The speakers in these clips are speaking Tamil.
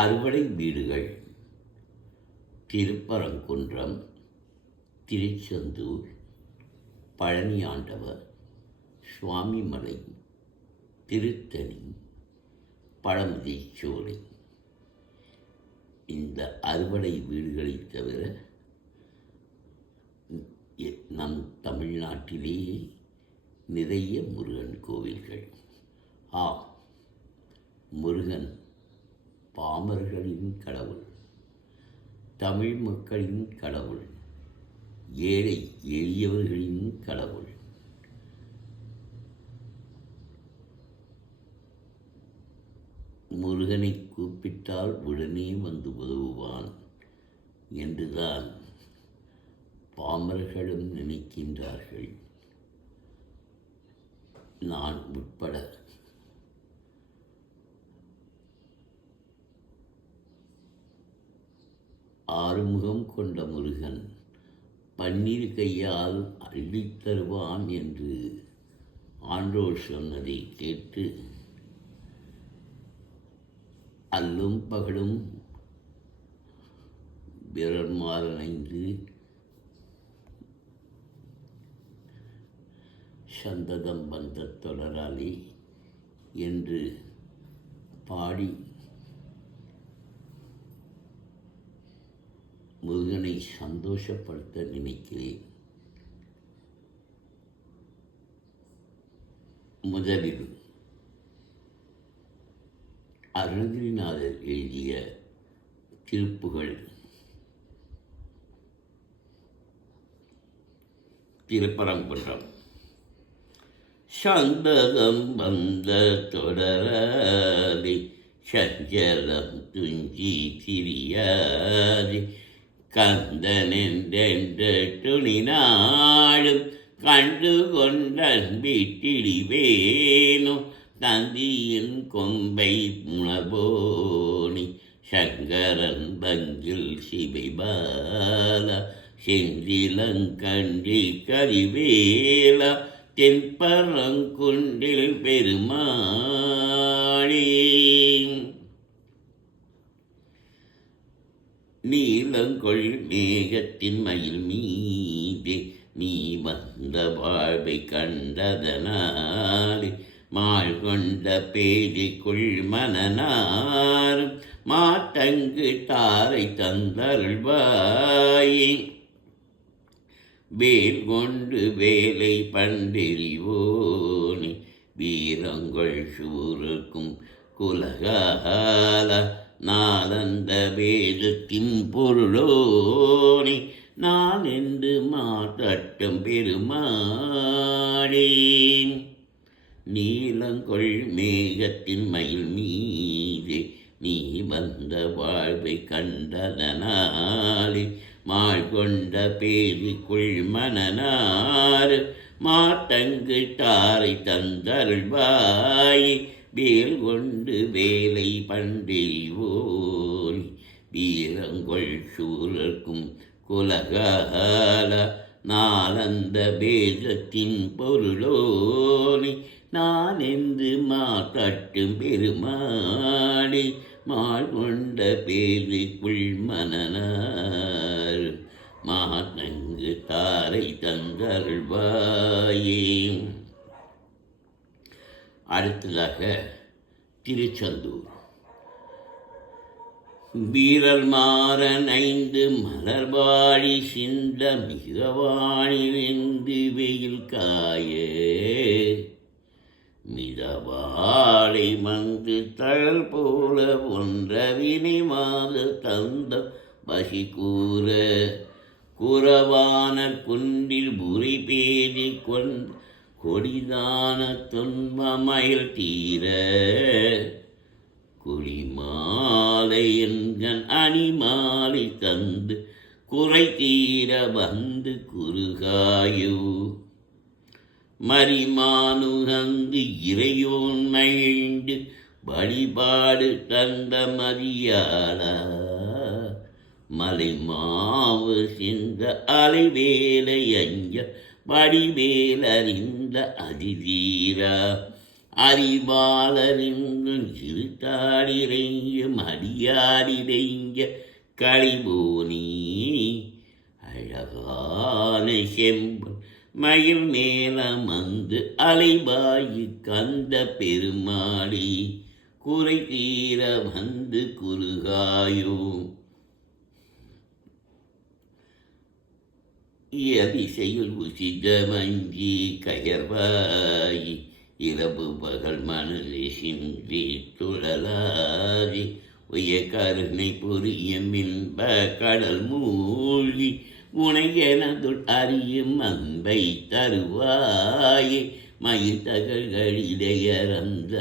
அறுபடை வீடுகள் திருப்பரங்குன்றம், திருச்செந்தூர், பழனியாண்டவர், சுவாமிமலை, திருத்தணி, பழமுதிர்ச்சோலை. இந்த அறுபடை வீடுகளை தவிர நம் தமிழ்நாட்டிலேயே நிறைய முருகன் கோவில்கள். முருகன் பாமர்களின் கடவுள், தமிழ் மக்களின் கடவுள், ஏழை எளியவர்களின் கடவுள். முருகனை கூப்பிட்டால் உடனே வந்து உதவுவான் என்றுதான் பாமர்களும் நினைக்கின்றார்கள். நான் உட்பட. ஆறுமுகம் கொண்ட முருகன் பன்னீர் கையால் அள்ளித் தருவான் என்று ஆன்றோர் சொன்னதை கேட்டு அல்லும் பகலும் விரன்மாறனைந்து சந்ததம் வந்த தொடராளி என்று பாடி முருகனை சந்தோஷப்படுத்த நினைக்கிறேன். முதலில் அருணகிரிநாதர் எழுதிய திருப்புகழ். திருப்பரங்குன்றம். சந்ததம் வந்த தொடராதி சஞ்சலம் துஞ்சி திரியாதி கந்தனென்றென்ற துணிநாடும் கண்டு கொண்டன் வீட்டிடி வேணும் தந்தியின் கொம்பை புணர்போனி சங்கரன் பங்கில் சிவைபாலா செந்திலங்கண்டி கரிவேலா தென்பரங்குன்றில் பெருமாளே. நீலங்கொள் மேகத்தின் மயில் மீதே நீ வந்த வாழ்வை கண்டதனாலே மாள் கொண்ட பேதிக்குள் மனநாரும் மாட்டங்கு தாரை தந்தருள்வாயே. வேல் கொண்டு வேலை பண்டெறிவோனி வீரங்கள் சூருக்கும் குலகால நாளந்த வேதத்தின் பொருளோனி நான் என்று மாற்றட்டும் பெருமாளே. நீலங்கொள் மேகத்தின் மயில் மீது நீ வந்த வாழ்வை கண்டதனாலே மாள் கொண்ட பேதிக்குள் மனநாறு மாட்டங்கு தாரை தந்தருள்வாயே. வேல் கொண்டு வேலை பண்டெறிவோனி வீரங்கொள் சூழற்கும் குலகால நாளந்த வேதத்தின் பொருளோனி நான் என்று மாற்றட்டும் பெருமாளே. மாள் கொண்ட பேதிக்குள் மனநார் மாட்டங்கு தாரை தந்தருள்வாயே. அடுத்ததாக திருச்செந்தூர். வீரல் மாறன் 5 மலர்வாழி சிந்த மிகவாணி வெந்து வெயில் காய மிதவாளை மந்து தழல் போல ஒன்றவினை மாத தந்த பசி கூற குறவான குன்றில் புரி பேதி கொண்ட கொடிதான துன்பமயில் தீர குடிமாலை என்கண் அணிமாலை தந்து குறை தீர வந்து குறுகாயோ. மரிமானுகந்து இறையோன் மகிழ்ந்து வழிபாடு தந்த மதியாளா மலை மாவு சிந்த அலைவேலை அஞ்ச வடிவேலறிந்த அதிதீரா அறிவாளரின் சிறுத்தாடிரையும் அடியாடிரைஞ்ச களிபோனி அழகான செம்பன் மயில் மேலமந்து அலைபாயி கந்த பெருமாளி குறை தீர வந்து குறுகாயோ. அதிசையில் உசித மஞ்சி கயர்வாயி இரவு பகல் மனதை சிந்தி துழலாதி உய கருணை புரியும் இன்ப கடல் மூழ்கி உனையெனதுள் அறியும் அன்பை தருவாயே. மயில் தகழ்களிடையறந்த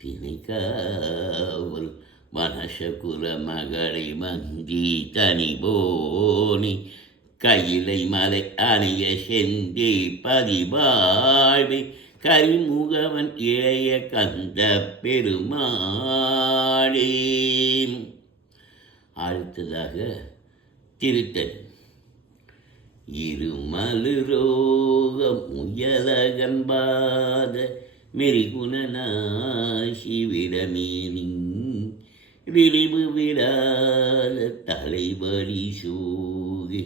திணைக்காவல் மனசகுர மகளை மஞ்சி தனிபோனி கையிலை மலை அணிய செந்தி பதிவாழ்வை கரிமுகவன் இளைய கந்த பெருமாளே. அடுத்ததாக திருத்தணி. இருமலுரோக முயலகம்பாத மெரிகுணநாசி விடமேனி விழிவு விடாத தலைவலி சூகி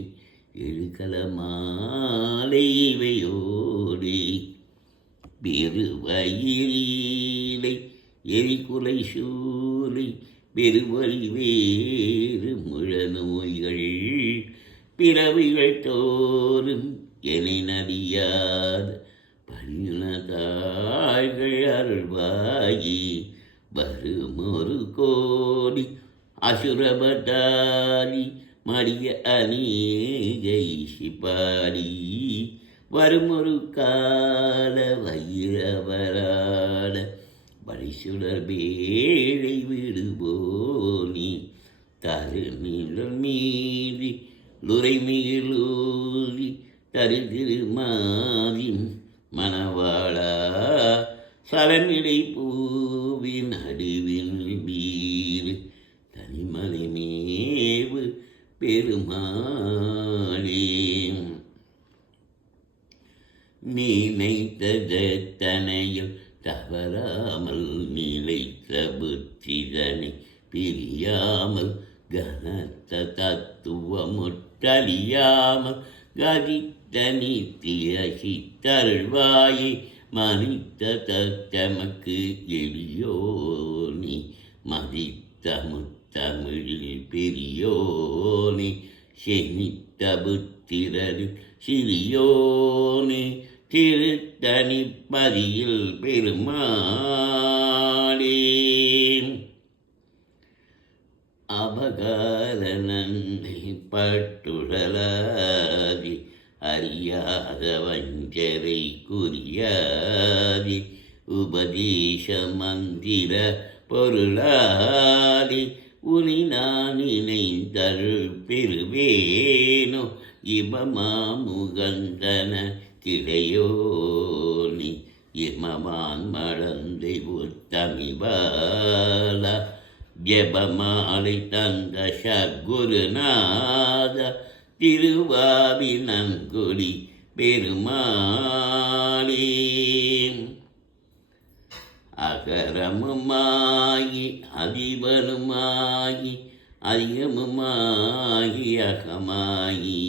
எழுகலமாலை இவையோடி பெருவயிலை எரிகுலை சூலை பெருவழி வேறு முழநோய்கள் பிறவிகள் தோறும் எனை நடியாத பணியுணதாள்கள் அருள்வாயி வருமொரு கோடி அசுரபட்டாலி மடிய அநேகை சிபாடி வருமொரு கால வைரவராட வழிசுடர் வேளை விடுபோனி தருநிழல் மீறி லுரைமிகளூரி தரு திருமாவின் மணவாளா சலமிடை பூவின் அடிவில் வீறு தனிமலை மேவு பெருமாளே. நினைத்ததனையில் தவறாமல் நிலைத்த புத்திதனை பிரியாமல் கனத்த தத்துவமுற்றலியாமல் கதித்த நித்திய சித்தருள்வாயை மனித்த தத்தமக்கு எளியோனி மதித்த முத்தமிழில் பெரியோனி செனித்த புத்திரரில் சிறியோனி திருத்தனி பதியில் பெருமாளே. அபகார நன்மை பட்டுழலாதி அறியாத வஞ்சரை குறியாதி உபதேச மந்திர பொருளாதி உனி நான் இணைந்தருள் பெறுவேனோ இபமாமுகந்தன கிளையோனி இமமான் மழந்தை உத்தமிபால ஜெபமாலை தந்த சத்குருநாத திருவாவி நன்கொடி பெருமாளே. அகரமுமாகி அதிபருமாகி அதிகமுமாகி அகமாகி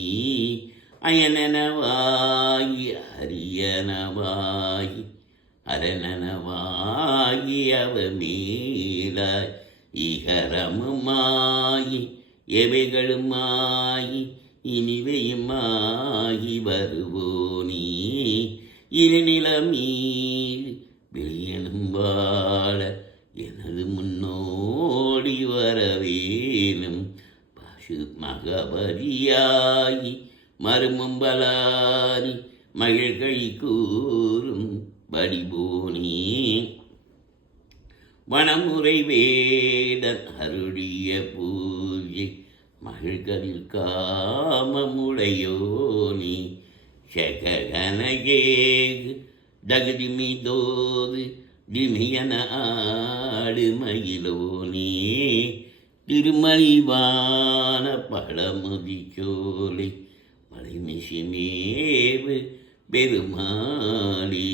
அயனனவாகி அரியனவாகி அரணனவாகி அவமீளாய் இகரமுமாகி எவைகளுமாகி இனிவையுமாகி வருவோனி இருநிலமீது வெளியனும் வாழ எனது முன்னோடி வரவேனும் பசு மகபதியாகி மருமம்பலாரி மகிழ்கை கூறும் படிபோனி வனமுறை வேடன் அருளிய பூஜை மகிழ்களில் காமமுடையோனி சககனகேகு தகுதிமிதோது திமியன ஆடு மகிழோனி திருமலிவான பழமுதிச்சோலை மலைமிசிமேவு பெருமாளி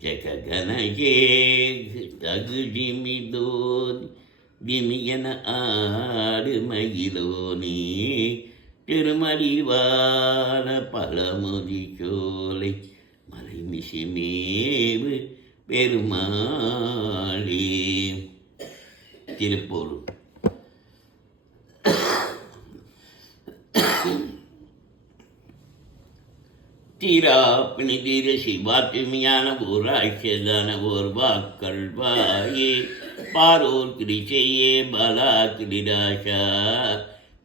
ஜககனகேகு தகுஜிமிதோதி திமியன ஆடுமயிலோனே திருமடிவான பழமுதி சோலை மலைமிசிமேவு பெருமாளே. திருப்பொருள். தீராப்பிணி தீர சிவாத்துமையான ஊராட்சியதான ஓர் வாக்கள் வாயே பாரோர் கிரிசையே பலா கிரிராஷா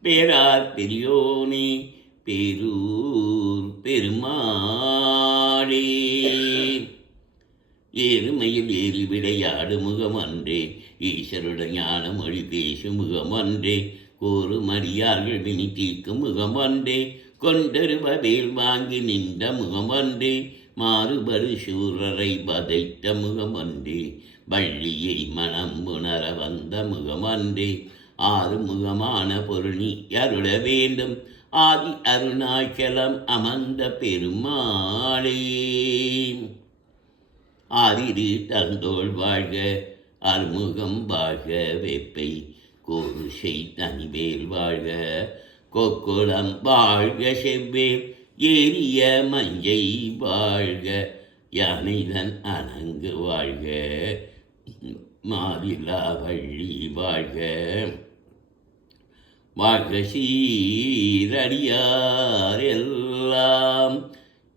பேரார் பெரியோனே பேரூர் பெருமாளே. ஏறுமையில் ஏறி விளையாடு முகம் அன்றே ஈஸ்வருடன் ஞான மொழி பேசும் முகம் அன்றே கோரும் அடியார்கள் வினி தீர்க்கும் முகம் அன்றே கொண்டருவவேல் வாங்கி நின்ற முகம் அன்றே மாறுபடு சூரரை பதைத்த முகம் அன்றே வள்ளியை மனம் உணர வந்த முகம் அன்றே ஆறு முகமான பொருள் நீ அருள வேண்டும் ஆதி அருணாச்சலம் அமர்ந்த பெருமாளே. ஆதிரு தந்தோள் வாழ்க அருமுகம் வாழ்க வேப்பை கோருசை தனிவேல் வாழ்க கொக்குளம் வாழ்க செவ்வேல் ஏரிய மஞ்சை வாழ்க யானைதன் அணங்கு வாழ்க மாதிலா வள்ளி வாழ்க வாழ்க சீரடியார் எல்லாம்.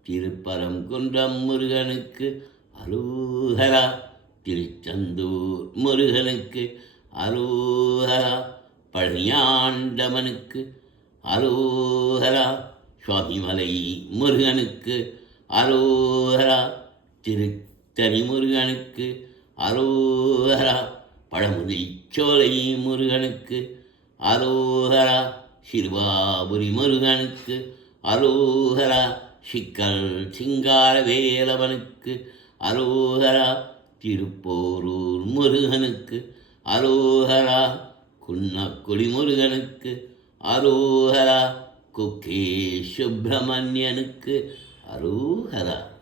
திருப்பரங்குன்றம் முருகனுக்கு அரோகரா. திருச்செந்தூர் முருகனுக்கு அரோகரா. பழனியாண்டவனுக்கு அரோகரா. சுவாமிமலை முருகனுக்கு அரோகரா. திருத்தணி முருகனுக்கு அரோகரா. பழமுதிர்ச்சோலை முருகனுக்கு அரோகரா. சிறுவாபுரி முருகனுக்கு அரோகரா. சிக்கல் சிங்கார வேலவனுக்கு அரோகரா. திருப்போரூர் முருகனுக்கு அரோகரா. குன்னக்குடி முருகனுக்கு அரோகரா. குக்கே சுப்பிரமணியனுக்கு அரோகரா.